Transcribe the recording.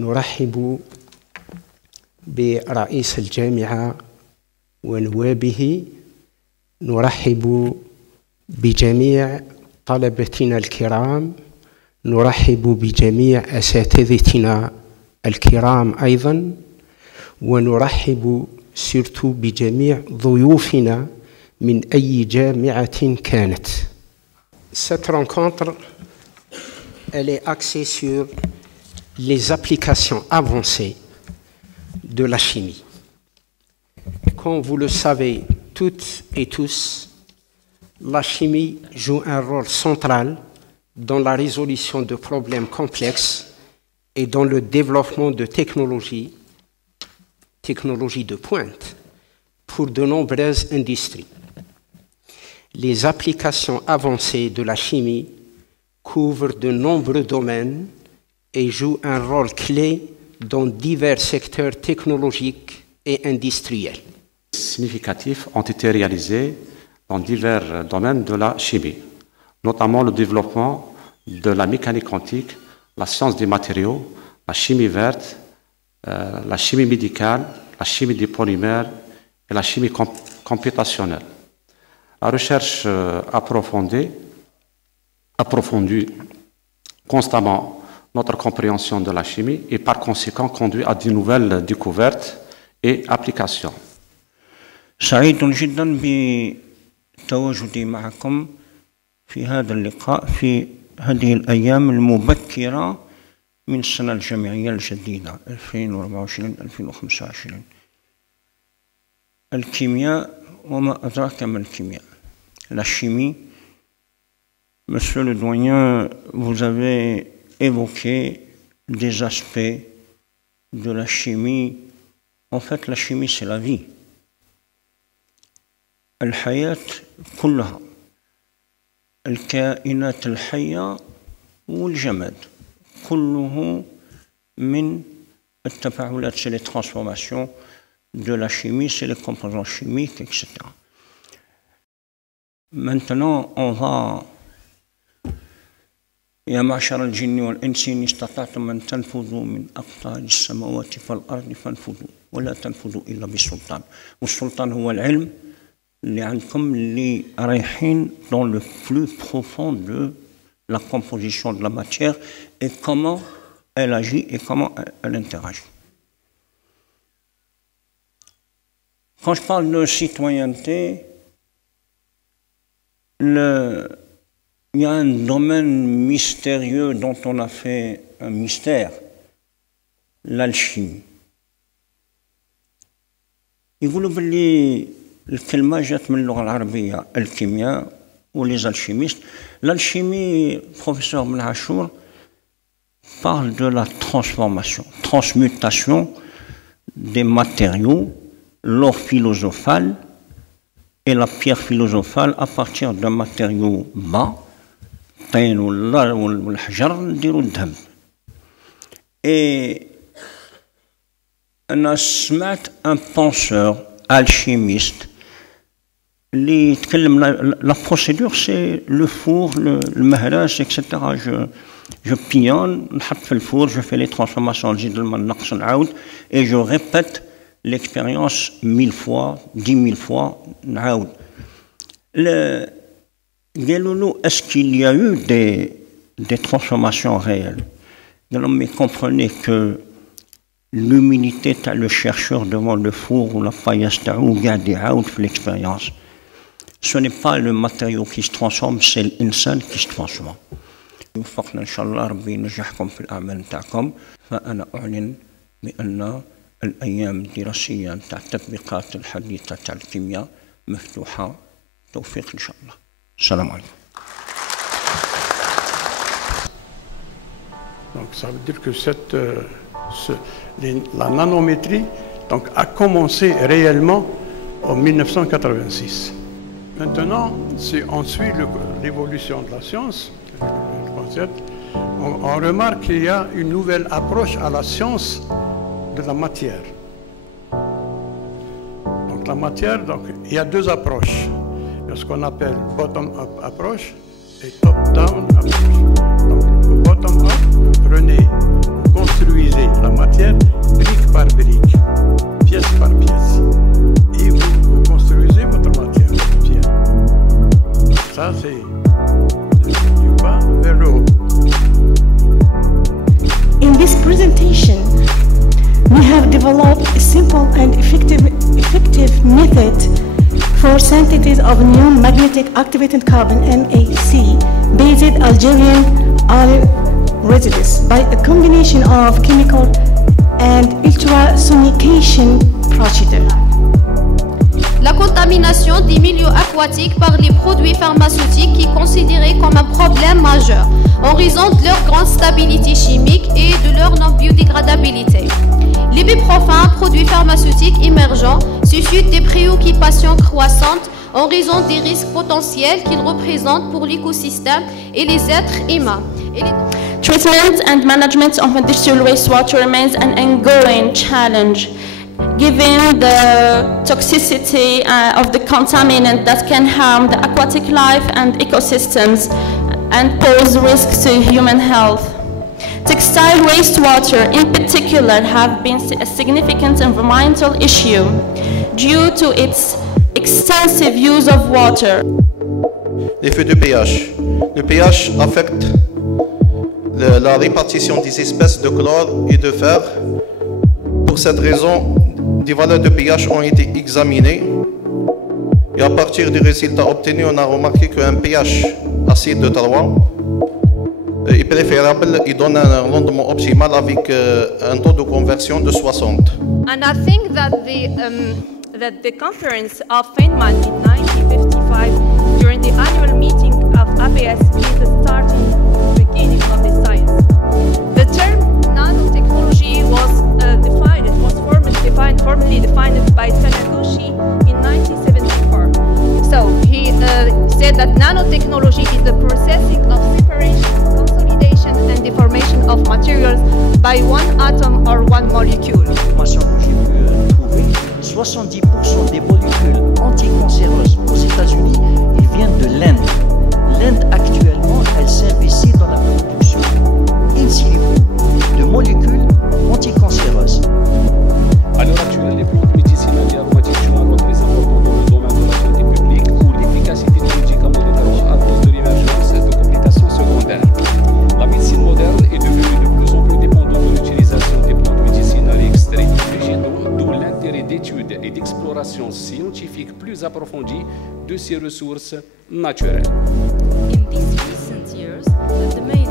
نرحب برئيس الجامعة ونوابه، نرحب بجميع طلبتنا الكرام، نرحب بجميع أساتذتنا الكرام أيضا، ونرحب surtout بجميع ضيوفنا من أي جامعة كانت. Cette rencontre, elle est axée sur les applications avancées de la chimie. Comme vous le savez toutes et tous, la chimie joue un rôle central dans la résolution de problèmes complexes et dans le développement de technologies de pointe pour de nombreuses industries. Les applications avancées de la chimie couvrent de nombreux domaines et jouent un rôle clé dans divers secteurs technologiques et industriels. Significatifs ont été réalisés dans divers domaines de la chimie, notamment le développement de la mécanique quantique, la science des matériaux, la chimie verte, la chimie médicale, la chimie des polymères et la chimie computationnelle. La recherche approfondit constamment notre compréhension de la chimie et par conséquent conduit à de nouvelles découvertes et applications. سعيد جدا بتواجدي معكم في هذا اللقاء في هذه الأيام المبكرة من السنة الجامعية الجديدة 2024-2025. الكيمياء وما أدراك ما الكيمياء. La chimie, Monsieur le doyen, vous avez évoqué des aspects de la chimie. En fait, la chimie, c'est la vie. الحياة كلها، الكائنات الحية والجماد كله من التفاعلات، c'est les transformations de la chimie, c'est les composants chimiques, etc. Maintenant, on va يا معشر الجن والإنس إن استطعتم أن تنفذوا من أقطار السماوات والأرض فانفذوا ولا تنفذوا إلا بالسلطان. والسلطان هو العلم اللي عندكم اللي رايحين dans le plus profond de la composition de la matière et comment elle agit et comment elle interagit. Quand je parle de citoyenneté, il y a un domaine mystérieux dont on a fait un mystère, l'alchimie. يقولوا باللي الكلمة جات من اللغة العربية الكيمياء وليز alchimistes. L'alchimie, professeur Ben Achour, parle de la transmutation des matériaux, l'or philosophal et la pierre philosophale à partir d'un matériau bas, الطين والحجر نديرو الذهب. Et أنا سمعت un penseur alchimiste اللي يتكلم la procédure c'est le four, le مهراس, etc. Je pionne, نحط في الفور, je fais les transformations, نزيد الماء نقص نعاود et je répète l'expérience 1000 fois, 10 000 fois, نعاود. Est-ce qu'il y a eu des transformations réelles? Mais comprenez que l'humilité de le chercheur devant le four ou la paillasse ou garder out l'expérience, ce n'est pas le matériau qui se transforme, c'est l'insan qui se transforme. وفقنا إن شاء الله ربي ينجحكم في الأعمال نتاعكم. فأنا أعلن بأن الأيام الدراسية نتاع التطبيقات الحديثة تاع الكيمياء مفتوحة. توفيق إن شاء الله. السلام عليكم. Donc ça veut dire que la nanométrie donc, a commencé réellement en 1986. Maintenant, si on suit l'évolution de la science, le concept, on remarque qu'il y a une nouvelle approche à la science de la matière. Donc la matière, donc, il y a deux approches. Il y a ce qu'on appelle bottom-up approche et top-down approach. Donc, bottom-up, vous prenez, vous construisez construisez la matière brique par brique, pièce par pièce. Et vous construisez votre matière pierre. Ça, c'est du bas vers le haut. In this presentation, we have developed a simple and effective method for synthesis of new magnetic activated carbon MAC based Algerian oil residues by a combination of chemical and ultrasonication procedure. La contamination des milieux aquatiques par les produits pharmaceutiques est considérée comme un problème majeur en raison de leur grande stabilité chimique et de leur non-biodégradabilité. L'ibuprofène, produit pharmaceutique émergent, suscite des préoccupations croissantes en raison des risques potentiels qu'il représente pour l'écosystème et les êtres humains. Treatment and management of industrial wastewater remains an ongoing challenge, given the toxicity of the contaminant that can harm the aquatic life and ecosystems and pose risks to human health. Textile wastewater in particular have been a significant environmental issue due to its extensive use of water. L'effet de pH. Le pH affecte la répartition des espèces de chlore et de fer. Pour cette raison, des valeurs de pH ont été examinées et à partir des résultats obtenus, on a remarqué qu'un pH acide de 3 est préférable et donne un rendement optimal avec un taux de conversion de 60. And I think that the conference of Feynman in 1955 during the annual meeting of APS is the starting beginning of the science. The term nanotechnology was formally defined by Taniguchi in 1974. So he said that nanotechnology is the processing of separation, consolidation and deformation of materials by one atom or one molecule. L'information que j'ai pu trouver, 70% des molécules anticancéreuses aux États-Unis, ils viennent de l'Inde. L'Inde actuellement, elle s'investit dans la production in silico de molécules anticancéreuses. À l'heure actuelle, les plantes médicinales et aromatiques jouent un rôle très important dans le domaine de la santé publique où l'efficacité des médicaments décroît à cause de l'émergence de complications secondaires. La médecine moderne est devenue de plus en plus dépendante de l'utilisation des plantes médicinales extraites du végétaux, d'où l'intérêt d'études et d'explorations scientifiques plus approfondies de ces ressources naturelles. In these recent years, the main